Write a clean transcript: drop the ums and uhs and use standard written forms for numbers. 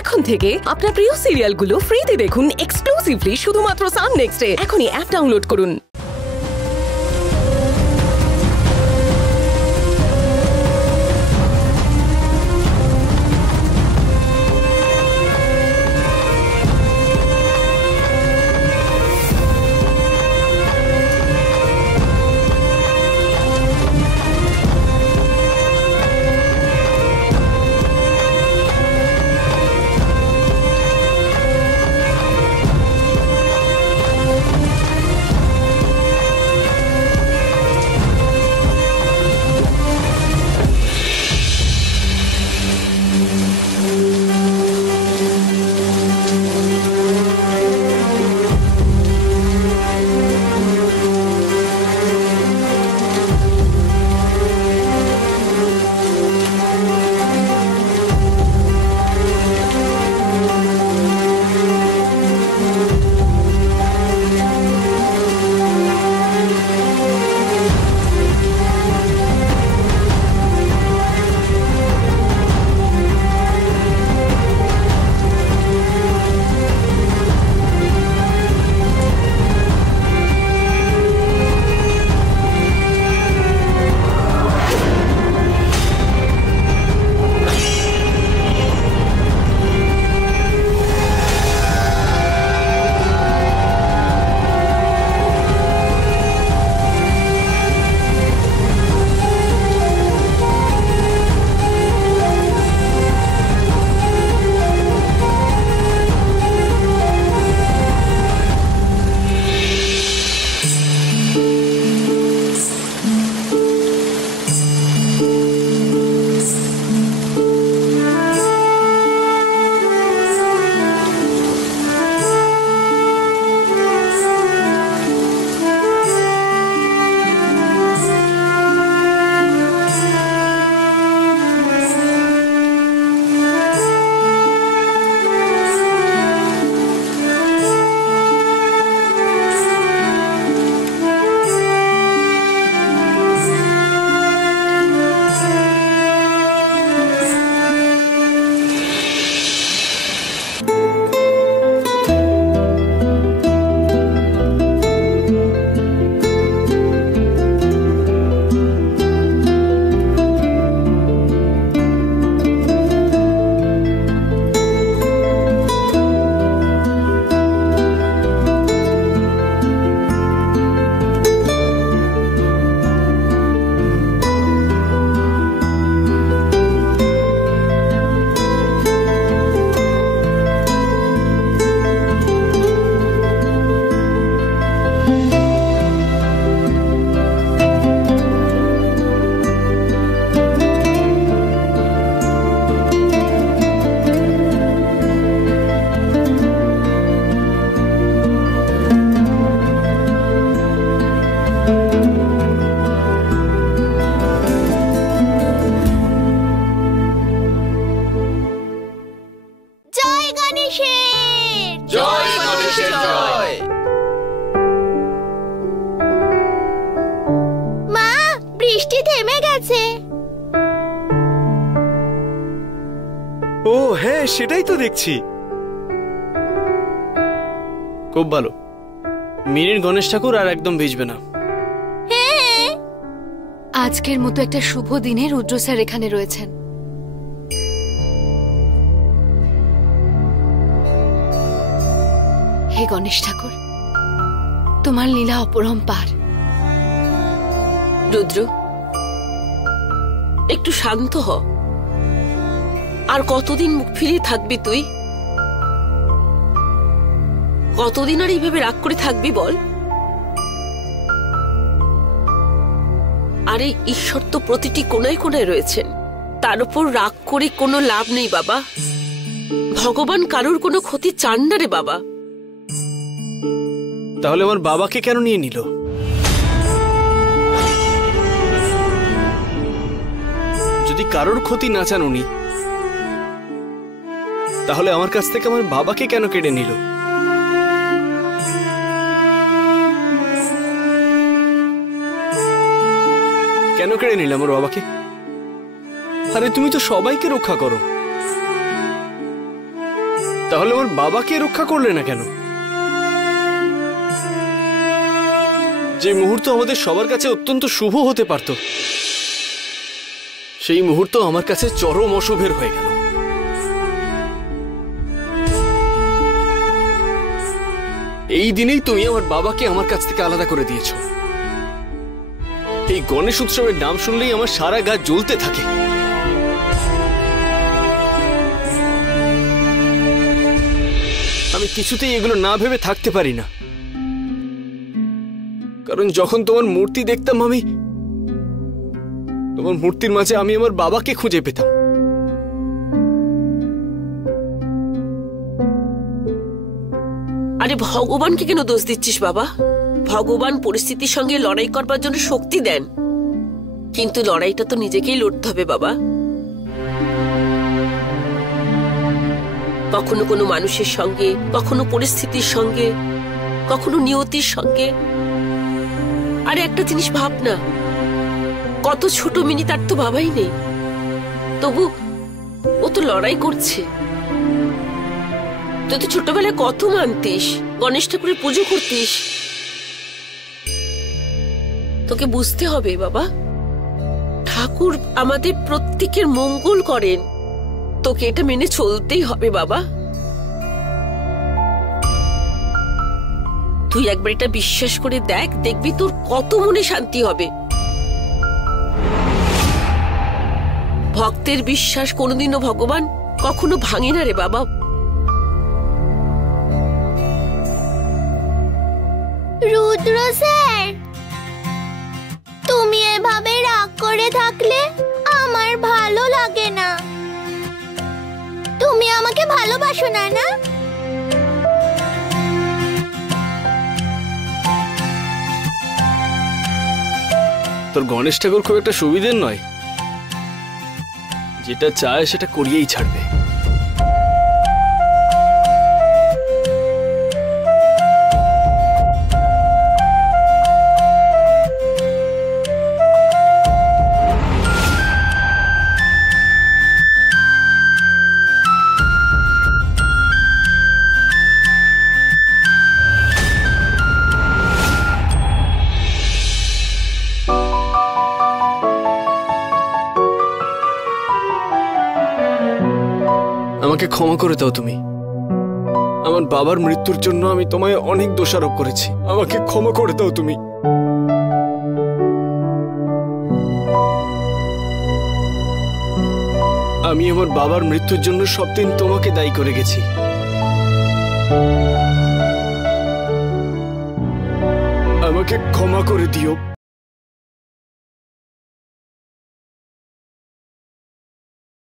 এখন থেকে আপনার প্রিয় সিরিয়ালগুলো ফ্রিতে দেখুন এক্সক্লুসিভলি শুধুমাত্র সান নেক্সটে। এখনই অ্যাপ ডাউনলোড করুন। ও হ্যাঁ, সেটাই তো দেখছি। খুব ভালো, মিনির গণেশ ঠাকুর আর একদম ভিজবে না। আজকের মতো একটা শুভ দিনে রুদ্র স্যার এখানে রয়েছেন। হে গণেশ ঠাকুর, তোমার লীলা অপরম্পার। রুদ্র, একটু শান্ত হ। আর কতদিন মুখ ফিরিয়ে থাকবি তুই? কতদিন আর এইভাবে রাগ করে থাকবি বল? আরে ঈশ্বর তো প্রতিটি কোণায় কোণায় রয়েছেন, তার উপর রাগ করে কোনো লাভ নেই বাবা। ভগবান কারোর কোনো ক্ষতি চান না রে বাবা। তাহলে আমার বাবাকে কেন নিয়ে নিল? যদি কারোর ক্ষতি না চান উনি, তাহলে আমার কাছ থেকে আমার বাবাকে কেন কেড়ে নিল? কেন কেড়ে নিল আমার বাবাকে? আরে তুমি তো সবাইকে রক্ষা করো, তাহলে আমার বাবাকে রক্ষা করলে না কেন? যে মুহূর্ত আমাদের সবার কাছে অত্যন্ত শুভ হতে পারত, সেই মুহূর্ত আমার কাছে চরম অশুভের হয়ে গেল। এই দিনেই তুমি আমার বাবাকে আমার কাছ থেকে আলাদা করে দিয়েছো। এই গণেশ উৎসবের নাম শুনলেই আমার সারা গা জ্বলতে থাকে। আমি কিছুতেই এগুলো না ভেবে থাকতে পারি না, কারণ যখন তোমার মূর্তি দেখতাম আমি, তোমার মূর্তির মাঝে আমি আমার বাবাকে খুঁজে পেতাম। আরে ভগবানকে কেন দোষ দিচ্ছিস বাবা? ভগবান পরিস্থিতির সঙ্গে লড়াই করবার জন্য শক্তি দেন, কিন্তু লড়াইটা তো নিজেকেই লড়তে হবে বাবা। কখনো কোনো মানুষের সঙ্গে, কখনো পরিস্থিতির সঙ্গে, কখনো নিয়তির সঙ্গে। আরে একটা জিনিস ভাব না, কত ছোট মিনি, তার তো বাবাই নেই, তবু ও তো লড়াই করছে। তুই তো ছোটবেলায় কত মানতিস, গণেশ ঠাকুরের পুজো করতিস। তোকে বুঝতে হবে বাবা, ঠাকুর আমাদের প্রত্যেকের মঙ্গল করেন, তোকে এটা মেনে চলতেই হবে বাবা। তুই একবার এটা বিশ্বাস করে দেখ, দেখবি তোর কত মনে শান্তি হবে। ভক্তের বিশ্বাস কোনোদিনও ভগবান কখনো ভাঙে না রে বাবা। রুদ্র স্যার, তুমি এভাবে রাগ করে থাকলে আমার ভালো লাগে না। তুমি আমাকে ভালোবাসো না, না? তোর গণেশ ঠাকুর খুব একটা সুবিধের নয়, যেটা চায় সেটা করিয়েই ছাড়বে। আমাকে ক্ষমা করে দাও তুমি। আমার বাবার মৃত্যুর জন্য আমি তোমায় অনেক দোষারোপ করেছি, আমাকে ক্ষমা করে দাও তুমি। আমি আমার বাবার মৃত্যুর জন্য সব দিন তোমাকে দায়ী করে গেছি। আমাকে ক্ষমা করে দিও।